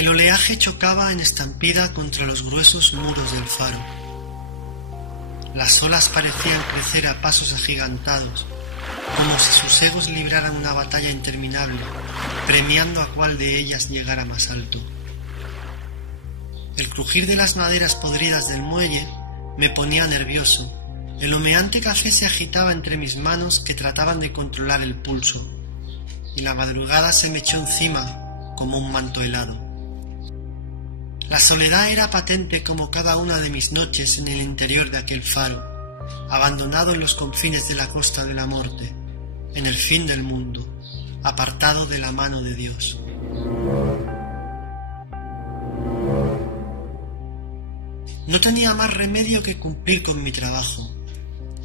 El oleaje chocaba en estampida contra los gruesos muros del faro. Las olas parecían crecer a pasos agigantados, como si sus egos libraran una batalla interminable, premiando a cuál de ellas llegara más alto. El crujir de las maderas podridas del muelle me ponía nervioso. El humeante café se agitaba entre mis manos que trataban de controlar el pulso, y la madrugada se me echó encima como un manto helado. La soledad era patente como cada una de mis noches en el interior de aquel faro, abandonado en los confines de la costa de la muerte, en el fin del mundo, apartado de la mano de Dios. No tenía más remedio que cumplir con mi trabajo.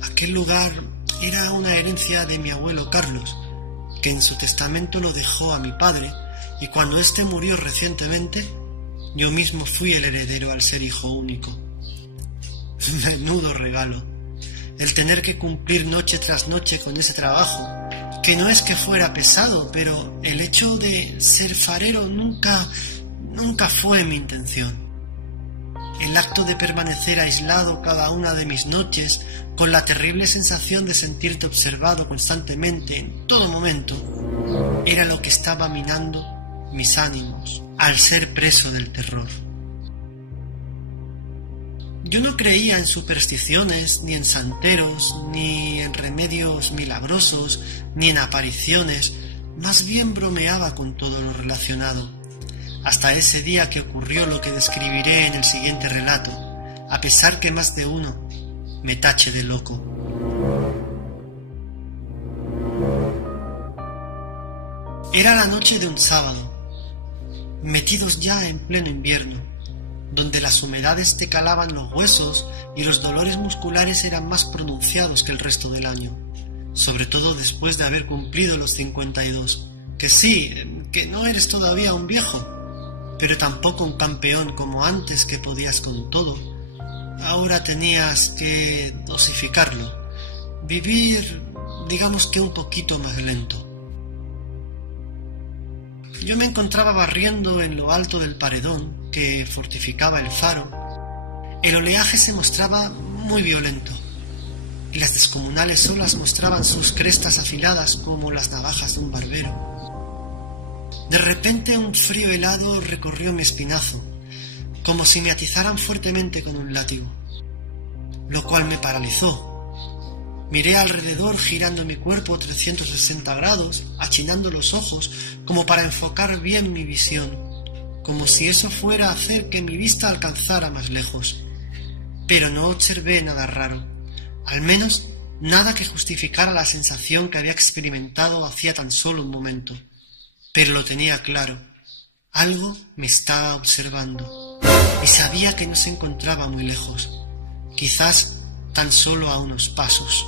Aquel lugar era una herencia de mi abuelo Carlos, que en su testamento lo dejó a mi padre, y cuando éste murió recientemente, yo mismo fui el heredero al ser hijo único. Menudo regalo, el tener que cumplir noche tras noche con ese trabajo, que no es que fuera pesado, pero el hecho de ser farero nunca fue mi intención. El acto de permanecer aislado cada una de mis noches, con la terrible sensación de sentirte observado constantemente en todo momento, era lo que estaba minando mis ánimos al ser preso del terror. Yo no creía en supersticiones, ni en santeros, ni en remedios milagrosos, ni en apariciones, más bien bromeaba con todo lo relacionado, hasta ese día que ocurrió lo que describiré en el siguiente relato, a pesar que más de uno me tache de loco. Era la noche de un sábado, metidos ya en pleno invierno, donde las humedades te calaban los huesos y los dolores musculares eran más pronunciados que el resto del año, sobre todo después de haber cumplido los 52, que sí, que no eres todavía un viejo, pero tampoco un campeón como antes que podías con todo. Ahora tenías que dosificarlo, vivir, digamos que un poquito más lento. Yo me encontraba barriendo en lo alto del paredón que fortificaba el faro. El oleaje se mostraba muy violento, y las descomunales olas mostraban sus crestas afiladas como las navajas de un barbero. De repente un frío helado recorrió mi espinazo, como si me atizaran fuertemente con un látigo, lo cual me paralizó. Miré alrededor girando mi cuerpo 360 grados, achinando los ojos como para enfocar bien mi visión, como si eso fuera a hacer que mi vista alcanzara más lejos. Pero no observé nada raro, al menos nada que justificara la sensación que había experimentado hacía tan solo un momento. Pero lo tenía claro, algo me estaba observando, y sabía que no se encontraba muy lejos, quizás tan solo a unos pasos.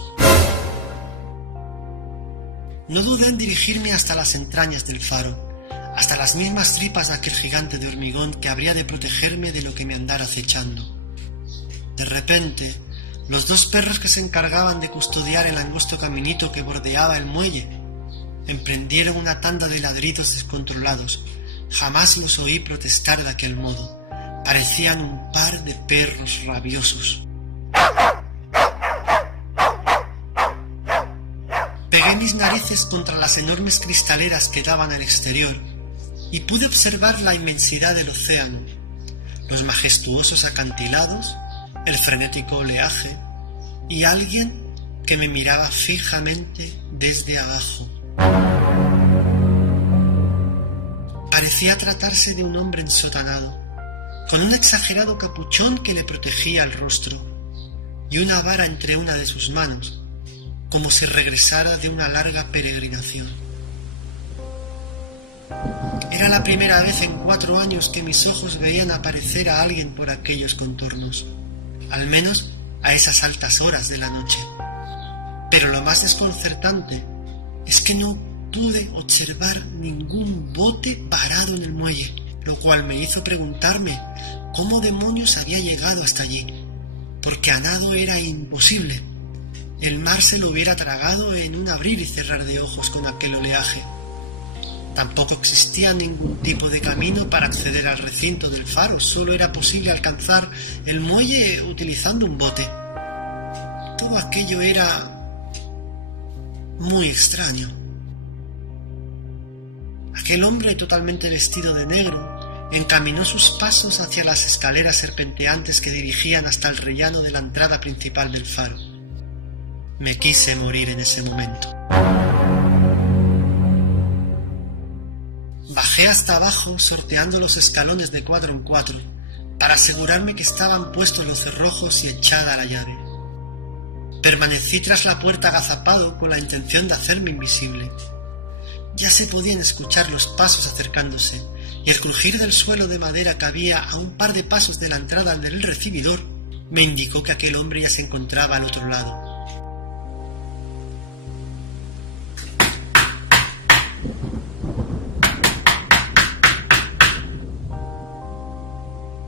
No dudé en dirigirme hasta las entrañas del faro, hasta las mismas tripas de aquel gigante de hormigón que habría de protegerme de lo que me andara acechando. De repente, los dos perros que se encargaban de custodiar el angosto caminito que bordeaba el muelle emprendieron una tanda de ladridos descontrolados. Jamás los oí protestar de aquel modo. Parecían un par de perros rabiosos. Pegué mis narices contra las enormes cristaleras que daban al exterior y pude observar la inmensidad del océano, los majestuosos acantilados, el frenético oleaje y alguien que me miraba fijamente desde abajo. Parecía tratarse de un hombre ensotanado, con un exagerado capuchón que le protegía el rostro y una vara entre una de sus manos, como si regresara de una larga peregrinación. Era la primera vez en 4 años que mis ojos veían aparecer a alguien por aquellos contornos, al menos a esas altas horas de la noche. Pero lo más desconcertante es que no pude observar ningún bote varado en el muelle, lo cual me hizo preguntarme cómo demonios había llegado hasta allí, porque a nado era imposible. El mar se lo hubiera tragado en un abrir y cerrar de ojos con aquel oleaje. Tampoco existía ningún tipo de camino para acceder al recinto del faro, solo era posible alcanzar el muelle utilizando un bote. Todo aquello era muy extraño. Aquel hombre totalmente vestido de negro encaminó sus pasos hacia las escaleras serpenteantes que dirigían hasta el rellano de la entrada principal del faro. Me quise morir en ese momento. Bajé hasta abajo sorteando los escalones de 4 en 4 para asegurarme que estaban puestos los cerrojos y echada la llave. Permanecí tras la puerta agazapado con la intención de hacerme invisible. Ya se podían escuchar los pasos acercándose y el crujir del suelo de madera que había a un par de pasos de la entrada del recibidor me indicó que aquel hombre ya se encontraba al otro lado.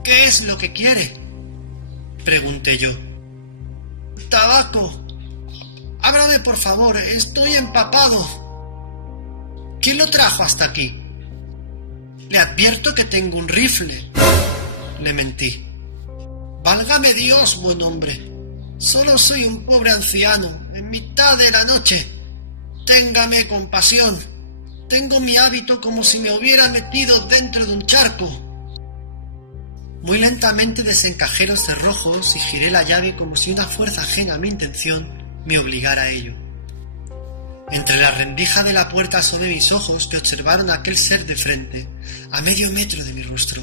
¿Qué es lo que quiere?, pregunté yo. —Tabaco. Ábrame, por favor, estoy empapado. ¿Quién lo trajo hasta aquí? Le advierto que tengo un rifle. Le mentí. Válgame Dios, buen hombre. Solo soy un pobre anciano, en mitad de la noche. Téngame compasión. Tengo mi hábito como si me hubiera metido dentro de un charco. Muy lentamente desencajé los cerrojos y giré la llave como si una fuerza ajena a mi intención me obligara a ello. Entre la rendija de la puerta asomé mis ojos que observaron a aquel ser de frente, a medio metro de mi rostro.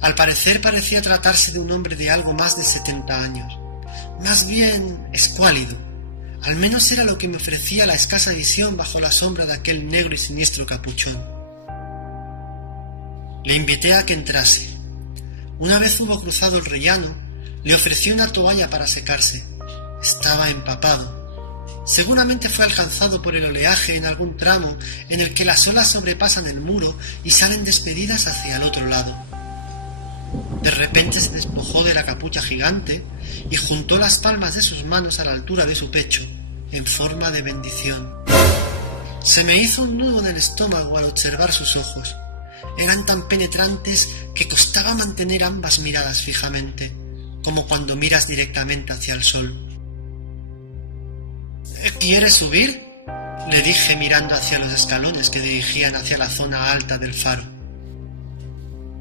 Al parecer parecía tratarse de un hombre de algo más de 70 años, más bien escuálido. Al menos era lo que me ofrecía la escasa visión bajo la sombra de aquel negro y siniestro capuchón. Le invité a que entrase. Una vez hubo cruzado el rellano, le ofrecí una toalla para secarse. Estaba empapado. Seguramente fue alcanzado por el oleaje en algún tramo en el que las olas sobrepasan el muro y salen despedidas hacia el otro lado. De repente se despojó de la capucha gigante y juntó las palmas de sus manos a la altura de su pecho, en forma de bendición. Se me hizo un nudo en el estómago al observar sus ojos. Eran tan penetrantes que costaba mantener ambas miradas fijamente, como cuando miras directamente hacia el sol. ¿Quieres subir?, le dije mirando hacia los escalones que dirigían hacia la zona alta del faro.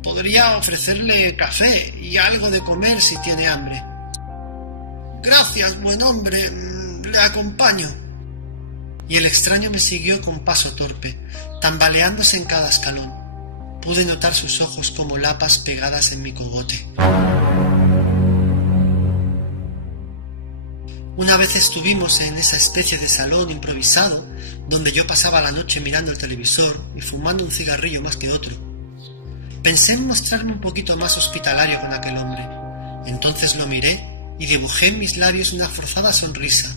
Podría ofrecerle café y algo de comer si tiene hambre. Gracias, buen hombre, le acompaño. Y el extraño me siguió con paso torpe, tambaleándose en cada escalón. Pude notar sus ojos como lapas pegadas en mi cogote. Una vez estuvimos en esa especie de salón improvisado, donde yo pasaba la noche mirando el televisor y fumando un cigarrillo más que otro. Pensé en mostrarme un poquito más hospitalario con aquel hombre. Entonces lo miré y dibujé en mis labios una forzada sonrisa,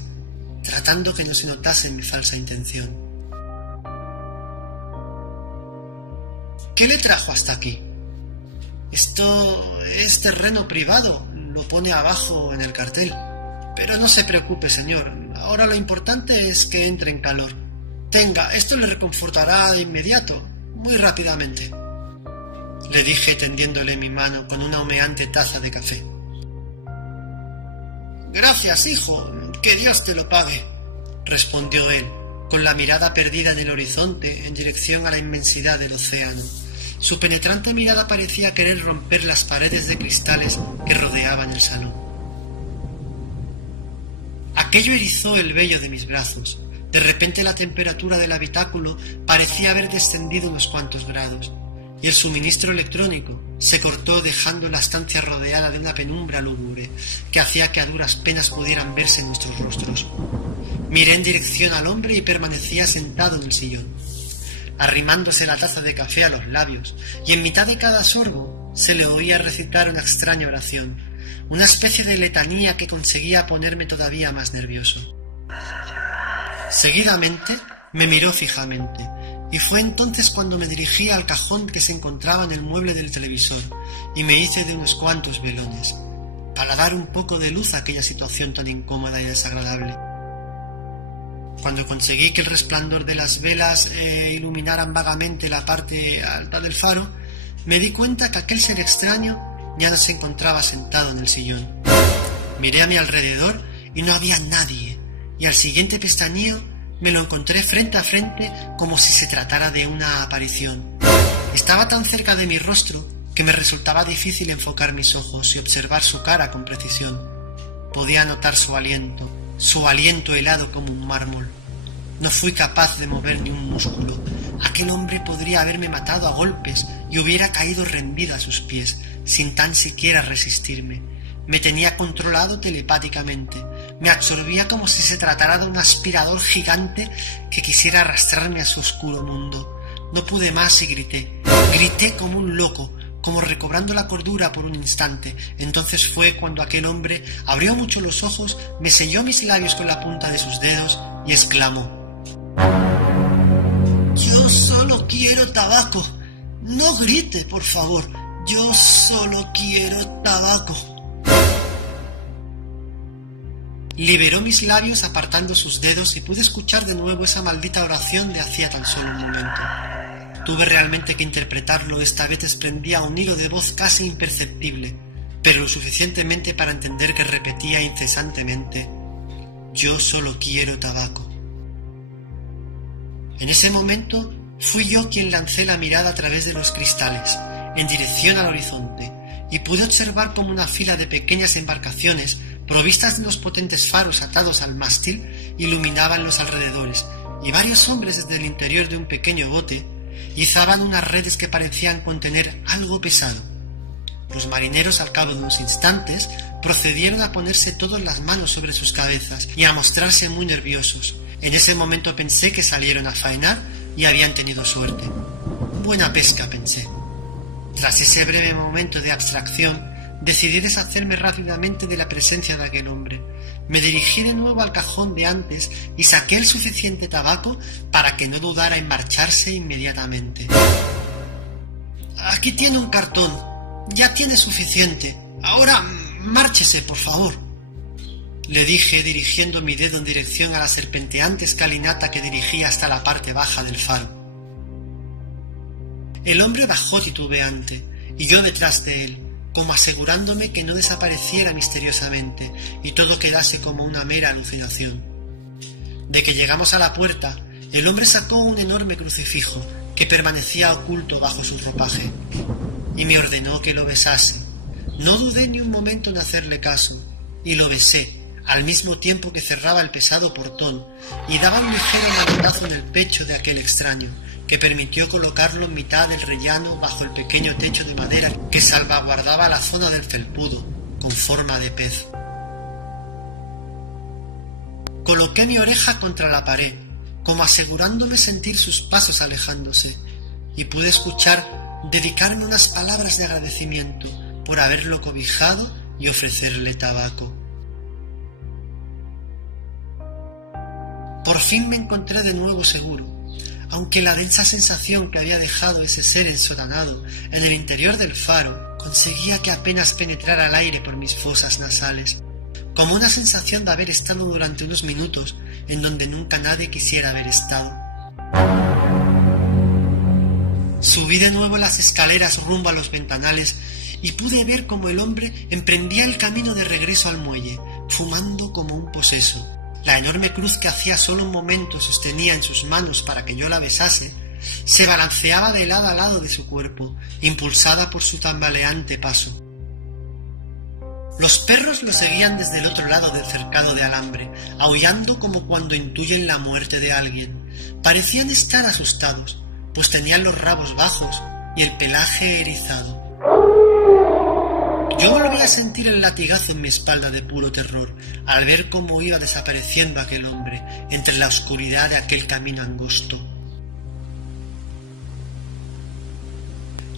tratando que no se notase mi falsa intención. ¿Qué le trajo hasta aquí? Esto es terreno privado, lo pone abajo en el cartel. Pero no se preocupe, señor. Ahora lo importante es que entre en calor. Tenga, esto le reconfortará de inmediato, muy rápidamente. Le dije tendiéndole mi mano con una humeante taza de café. Gracias, hijo. Que Dios te lo pague, respondió él, con la mirada perdida en el horizonte en dirección a la inmensidad del océano. Su penetrante mirada parecía querer romper las paredes de cristales que rodeaban el salón. Aquello erizó el vello de mis brazos. De repente la temperatura del habitáculo parecía haber descendido unos cuantos grados, y el suministro electrónico se cortó dejando la estancia rodeada de una penumbra lúgubre que hacía que a duras penas pudieran verse nuestros rostros. Miré en dirección al hombre y permanecía sentado en el sillón, arrimándose la taza de café a los labios, y en mitad de cada sorbo se le oía recitar una extraña oración, una especie de letanía que conseguía ponerme todavía más nervioso. Seguidamente me miró fijamente, y fue entonces cuando me dirigí al cajón que se encontraba en el mueble del televisor y me hice de unos cuantos velones, para dar un poco de luz a aquella situación tan incómoda y desagradable. Cuando conseguí que el resplandor de las velas iluminaran vagamente la parte alta del faro, me di cuenta que aquel ser extraño ya no se encontraba sentado en el sillón. Miré a mi alrededor y no había nadie, y al siguiente pestañeo me lo encontré frente a frente como si se tratara de una aparición. Estaba tan cerca de mi rostro que me resultaba difícil enfocar mis ojos y observar su cara con precisión. Podía notar su aliento helado como un mármol. No fui capaz de mover ni un músculo. Aquel hombre podría haberme matado a golpes y hubiera caído rendida a sus pies, sin tan siquiera resistirme. Me tenía controlado telepáticamente. Me absorbía como si se tratara de un aspirador gigante que quisiera arrastrarme a su oscuro mundo. No pude más y grité. Grité como un loco, como recobrando la cordura por un instante. Entonces fue cuando aquel hombre abrió mucho los ojos, me selló mis labios con la punta de sus dedos y exclamó: «Yo solo quiero tabaco. No grite, por favor. Yo solo quiero tabaco». Liberó mis labios apartando sus dedos y pude escuchar de nuevo esa maldita oración de hacía tan solo un momento. Tuve realmente que interpretarlo. Esta vez desprendía un hilo de voz casi imperceptible, pero lo suficientemente para entender que repetía incesantemente: «Yo solo quiero tabaco». En ese momento fui yo quien lancé la mirada a través de los cristales, en dirección al horizonte, y pude observar como una fila de pequeñas embarcaciones provistas de unos potentes faros atados al mástil iluminaban los alrededores, y varios hombres desde el interior de un pequeño bote izaban unas redes que parecían contener algo pesado. Los marineros, al cabo de unos instantes, procedieron a ponerse todas las manos sobre sus cabezas y a mostrarse muy nerviosos. En ese momento pensé que salieron a faenar y habían tenido suerte. Buena pesca, pensé. Tras ese breve momento de abstracción, decidí deshacerme rápidamente de la presencia de aquel hombre. Me dirigí de nuevo al cajón de antes y saqué el suficiente tabaco para que no dudara en marcharse inmediatamente. «Aquí tiene un cartón. Ya tiene suficiente. Ahora márchese, por favor», le dije, dirigiendo mi dedo en dirección a la serpenteante escalinata que dirigía hasta la parte baja del faro. El hombre bajó titubeante, y yo detrás de él, como asegurándome que no desapareciera misteriosamente y todo quedase como una mera alucinación. De que llegamos a la puerta, el hombre sacó un enorme crucifijo que permanecía oculto bajo su ropaje, y me ordenó que lo besase. No dudé ni un momento en hacerle caso, y lo besé, al mismo tiempo que cerraba el pesado portón y daba un ligero manotazo en el pecho de aquel extraño, que permitió colocarlo en mitad del rellano bajo el pequeño techo de madera que salvaguardaba la zona del felpudo, con forma de pez. Coloqué mi oreja contra la pared, como asegurándome sentir sus pasos alejándose, y pude escuchar dedicarme unas palabras de agradecimiento por haberlo cobijado y ofrecerle tabaco. Por fin me encontré de nuevo seguro, aunque la densa sensación que había dejado ese ser ensotanado en el interior del faro conseguía que apenas penetrara el aire por mis fosas nasales, como una sensación de haber estado durante unos minutos en donde nunca nadie quisiera haber estado. Subí de nuevo las escaleras rumbo a los ventanales y pude ver cómo el hombre emprendía el camino de regreso al muelle, fumando como un poseso. La enorme cruz que hacía solo un momento sostenía en sus manos para que yo la besase, se balanceaba de lado a lado de su cuerpo, impulsada por su tambaleante paso. Los perros lo seguían desde el otro lado del cercado de alambre, aullando como cuando intuyen la muerte de alguien. Parecían estar asustados, pues tenían los rabos bajos y el pelaje erizado. Yo volví a sentir el latigazo en mi espalda de puro terror al ver cómo iba desapareciendo aquel hombre entre la oscuridad de aquel camino angosto.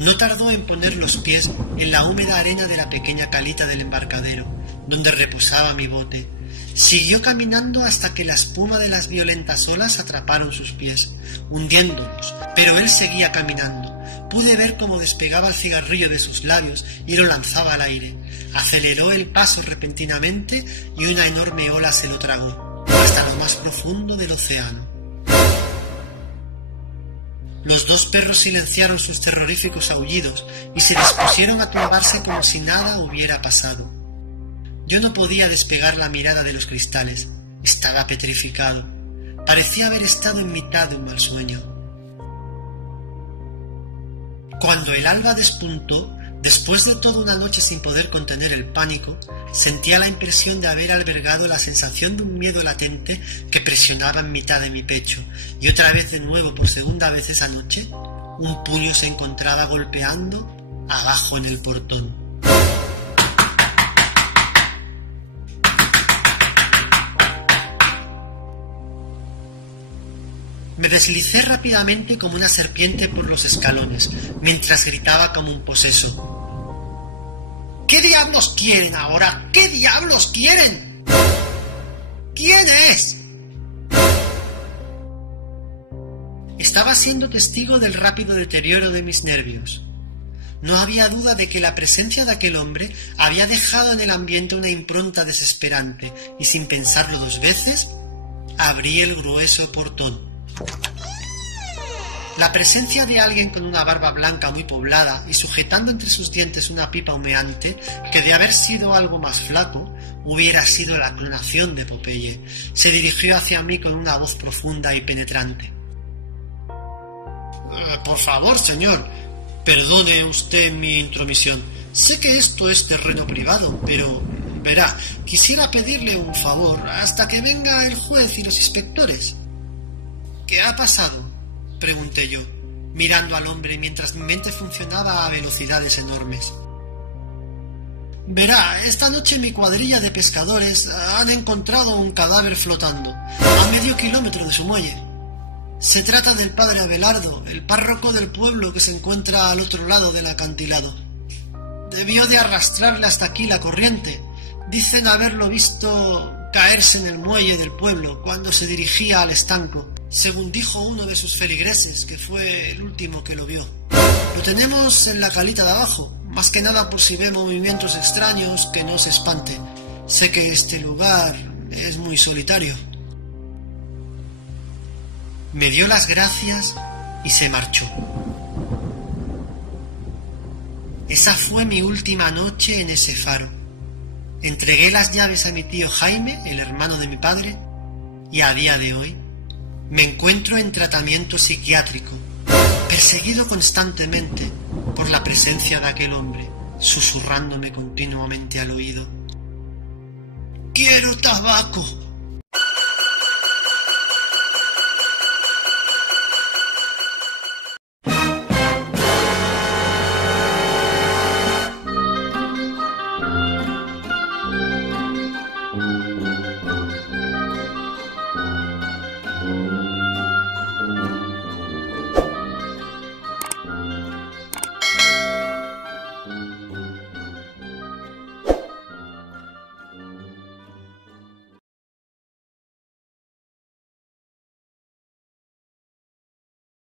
No tardó en poner los pies en la húmeda arena de la pequeña calita del embarcadero, donde reposaba mi bote. Siguió caminando hasta que la espuma de las violentas olas atraparon sus pies, hundiéndolos, pero él seguía caminando. Pude ver cómo despegaba el cigarrillo de sus labios y lo lanzaba al aire. Aceleró el paso repentinamente y una enorme ola se lo tragó, hasta lo más profundo del océano. Los dos perros silenciaron sus terroríficos aullidos y se dispusieron a tumbarse como si nada hubiera pasado. Yo no podía despegar la mirada de los cristales. Estaba petrificado. Parecía haber estado en mitad de un mal sueño. Cuando el alba despuntó, después de toda una noche sin poder contener el pánico, sentía la impresión de haber albergado la sensación de un miedo latente que presionaba en mitad de mi pecho, y otra vez de nuevo por segunda vez esa noche, un puño se encontraba golpeando abajo en el portón. Me deslicé rápidamente como una serpiente por los escalones, mientras gritaba como un poseso. ¿Qué diablos quieren ahora? ¿Qué diablos quieren? ¿Quién es? Estaba siendo testigo del rápido deterioro de mis nervios. No había duda de que la presencia de aquel hombre había dejado en el ambiente una impronta desesperante, y sin pensarlo dos veces, abrí el grueso portón. La presencia de alguien con una barba blanca muy poblada y sujetando entre sus dientes una pipa humeante, que de haber sido algo más flaco, hubiera sido la clonación de Popeye, se dirigió hacia mí con una voz profunda y penetrante. Por favor, señor, perdone usted mi intromisión. Sé que esto es terreno privado, pero verá, quisiera pedirle un favor hasta que venga el juez y los inspectores. ¿Qué ha pasado?, pregunté yo, mirando al hombre mientras mi mente funcionaba a velocidades enormes. Verá, esta noche mi cuadrilla de pescadores han encontrado un cadáver flotando a medio kilómetro de su muelle. Se trata del padre Abelardo, el párroco del pueblo que se encuentra al otro lado del acantilado. Debió de arrastrarle hasta aquí la corriente. Dicen haberlo visto caerse en el muelle del pueblo cuando se dirigía al estanco, según dijo uno de sus feligreses, que fue el último que lo vio. Lo tenemos en la calita de abajo, más que nada por si ve movimientos extraños, que no se espante. Sé que este lugar es muy solitario. Me dio las gracias y se marchó. Esa fue mi última noche en ese faro. Entregué las llaves a mi tío Jaime, el hermano de mi padre, y a día de hoy me encuentro en tratamiento psiquiátrico, perseguido constantemente por la presencia de aquel hombre, susurrándome continuamente al oído: «¡Quiero tabaco!